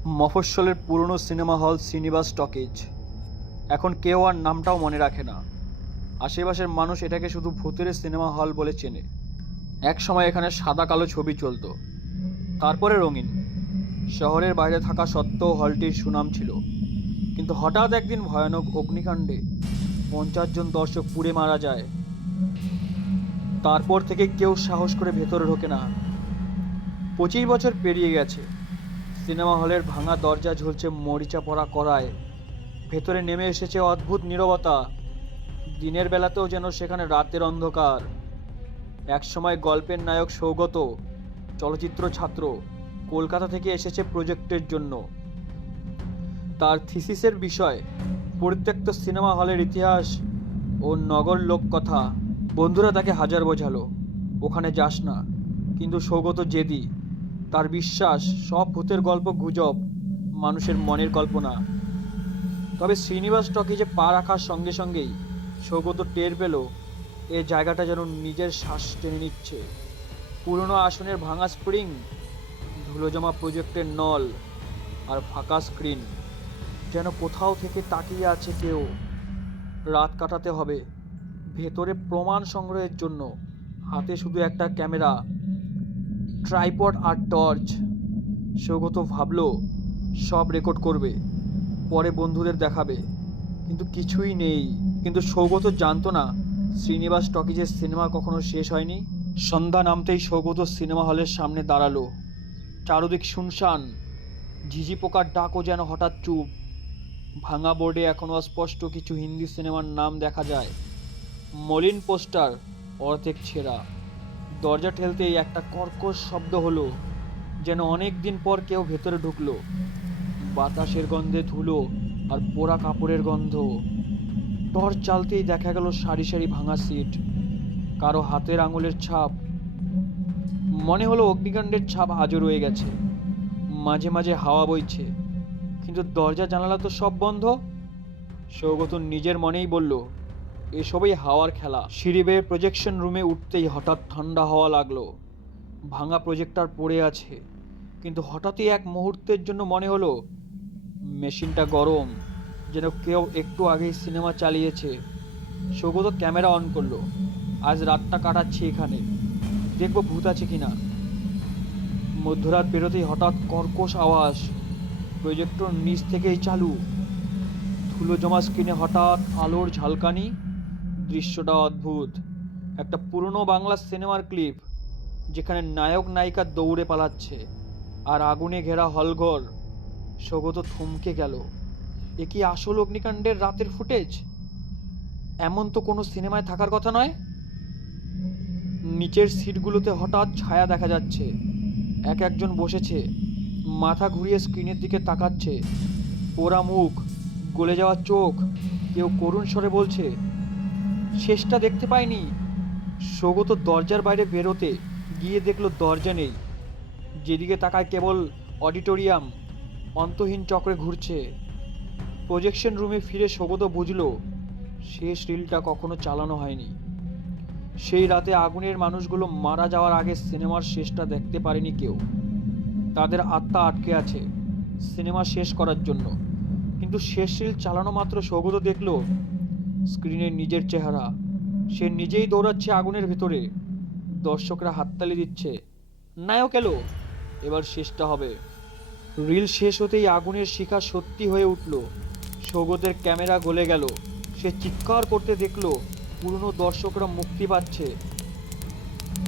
মফস্বলের পুরনো cinema hall Srinivas talkies এখন কেউ আর নামটাও মনে রাখে না। আশেপাশের মানুষ এটাকে শুধু ভূতের সিনেমা হল বলে চেনে। এক সময় এখানে সাদা কালো ছবি চলতো, তারপরে রঙিন। শহরের বাইরে থাকা সত্ত্বেও হলটির সুনাম ছিল। কিন্তু হঠাৎ একদিন ভয়ানক অগ্নিকাণ্ডে 50 জন দর্শক পুড়ে মারা যায়। তারপর থেকে কেউ সাহস করে ভেতরে ঢোকে না। 25 বছর পেরিয়ে গেছে। সিনেমা হলের ভাঙা দরজা ঝুলছে মরিচা পড়া কড়ায়। ভেতরে নেমে এসেছে অদ্ভুত নীরবতা। দিনের বেলাতেও যেন সেখানে রাতের অন্ধকার। একসময় গল্পের নায়ক সৌগত, চলচ্চিত্র ছাত্র, কলকাতা থেকে এসেছে প্রজেক্টের জন্য। তার থিসিসের বিষয় পরিত্যক্ত সিনেমা হলের ইতিহাস ও নগর লোককথা। বন্ধুরা তাকে হাজার বোঝালো, ওখানে যাস না, কিন্তু সৌগত জেদি। তার বিশ্বাস সব ভূতের গল্প গুজব, মানুষের মনের কল্পনা। তবে শ্রীনিবাস টকিজে পা রাখার সঙ্গে সঙ্গেই সৌগত টের পেল এ জায়গাটা যেন নিজের শ্বাস টেনে নিচ্ছে। পুরনো আসনের ভাঙা স্প্রিং, ধুলো জমা প্রজেক্টের নল আর ফাঁকা স্ক্রিন, যেন কোথাও থেকে তাকিয়ে আছে কেউ। রাত কাটাতে হবে ভেতরে প্রমাণ সংগ্রহের জন্য। হাতে শুধু একটা ক্যামেরা, ট্রাইপড আর টর্চ। সৌগত ভাবলো সব রেকর্ড করবে, পরে বন্ধুদের দেখাবে, কিন্তু কিছুই নেই। কিন্তু সৌগত জানতো না শ্রীনিবাস টকিজের সিনেমা কখনো শেষ হয়নি। সন্ধ্যা নামতেই সৌগত সিনেমা হলের সামনে দাঁড়ালো। চারদিক শুনশান, ঝিঝি পোকার ডাকও যেন হঠাৎ চুপ। ভাঙা বোর্ডে এখনও অস্পষ্ট কিছু হিন্দি সিনেমার নাম দেখা যায়। মলিন পোস্টার, অর্ধেক ছেঁড়া। দরজা ঠেলতেই একটা কর্কশ শব্দ হলো, যেন অনেক দিন পর কেউ ভেতরে ঢুকলো। বাতাসের গন্ধে ধুলো আর পোড়া কাপড়ের গন্ধ। টর্চ জ্বালতেই দেখা গেল সারি সারি ভাঙা সিট, কারো হাতের আঙুলের ছাপ। মনে হলো অগ্নিকাণ্ডের ছাপ আজও রয়ে গেছে। মাঝে মাঝে হাওয়া বইছে, কিন্তু দরজা জানালা তো সব বন্ধ। সৌগত নিজের মনেই বলল, এসবই হাওয়ার খেলা। সিঁড়ি বেয়ে প্রজেকশন রুমে উঠতেই হঠাৎ ঠান্ডা হাওয়া লাগলো। ভাঙা প্রজেক্টর পড়ে আছে, কিন্তু হঠাৎই এক মুহূর্তের জন্য মনে হলো মেশিনটা গরম, যেন কেউ একটু আগেই সিনেমা চালিয়েছে। সৌগত ক্যামেরা অন করলো। আজ রাতটা কাটাচ্ছি এখানে, দেখবো ভূত আছে কিনা। মধ্যরাত পেরোতেই হঠাৎ কর্কশ আওয়াজ। প্রজেক্টর নিচ থেকেই চালু। ধুলো জমা স্ক্রিনে হঠাৎ আলোর ঝালকানি। দৃশ্যটা অদ্ভুত। একটা পুরনো বাংলা সিনেমার ক্লিপ, যেখানে নায়ক নায়িকা দৌড়ে পালাচ্ছে আর আগুনে ঘেরা হলঘর। সৌগত থমকে গেল। এ কি আসল অগ্নিকাণ্ডের রাতের ফুটেজ? এমন তো কোনো সিনেমায় থাকার কথা নয়। নিচের সিটগুলোতে হঠাৎ ছায়া দেখা যাচ্ছে। একজন বসেছে, মাথা ঘুরিয়ে স্ক্রিনের দিকে তাকাচ্ছে। পোড়া মুখ, গলে যাওয়া চোখ। কেউ করুণ স্বরে বলছে, শেষটা দেখতে পাইনি। সৌগত দরজার বাইরে বেরোতে গিয়ে দেখলো দরজা নেই। যেদিকে তাকায় কেবল অডিটোরিয়াম অন্তহীন চক্রে ঘুরছে। প্রজেকশন রুমে ফিরে সৌগত বুঝলো শেষ রিলটা কখনো চালানো হয়নি। সেই রাতে আগুনের মানুষগুলো মারা যাওয়ার আগে সিনেমার শেষটা দেখতে পারেনি কেউ। তাদের আত্মা আটকে আছে সিনেমা শেষ করার জন্য। কিন্তু শেষ রিল চালানো মাত্র সৌগত দেখলো স্ক্রিনে নিজের চেহারা। সে নিজেই দৌড়াচ্ছে আগুনের ভেতরে। দর্শকরা হাততালি দিচ্ছে, নায়ক এলো, এবার শেষটা হবে। রিল শেষ হতেই আগুনের শিখা সত্যি হয়ে উঠল। সৌগতের ক্যামেরা গলে গেল। সে চিৎকার করতে দেখলো পুরনো দর্শকরা মুক্তি পাচ্ছে,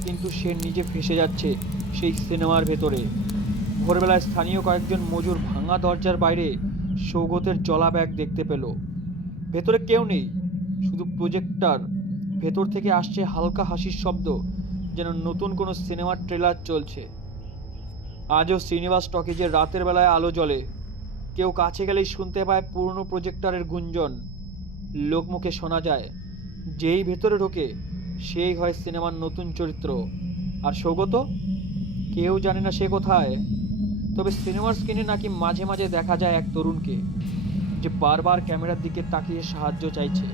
কিন্তু সে নিজে ফেসে যাচ্ছে সেই সিনেমার ভেতরে। ভোরবেলায় স্থানীয় কয়েকজন মজুর ভাঙা দরজার বাইরে সৌগতের জলা ব্যাগ দেখতে পেল। ভেতরে কেউ নেই, শুধু প্রজেক্টর। ভেতর থেকে আসছে হালকা হাসির শব্দ, যেন নতুন কোনো সিনেমার ট্রেলার চলছে। আজও শ্রীনিবাস টকিজের রাতের বেলায় আলো জ্বলে। কেউ কাছে গেলেই শুনতে পায় পুরনো প্রজেক্টরের গুঞ্জন। লোকমুখে শোনা যায়, যেই ভেতরে ঢোকে সেই হয় সিনেমার নতুন চরিত্র। আর সৌগত, কেউ জানে না সে কোথায়। তবে সিনেমার স্ক্রিনে নাকি মাঝে মাঝে দেখা যায় এক তরুণকে, যে বারবার ক্যামেরার দিকে তাকিয়ে সাহায্য চাইছে।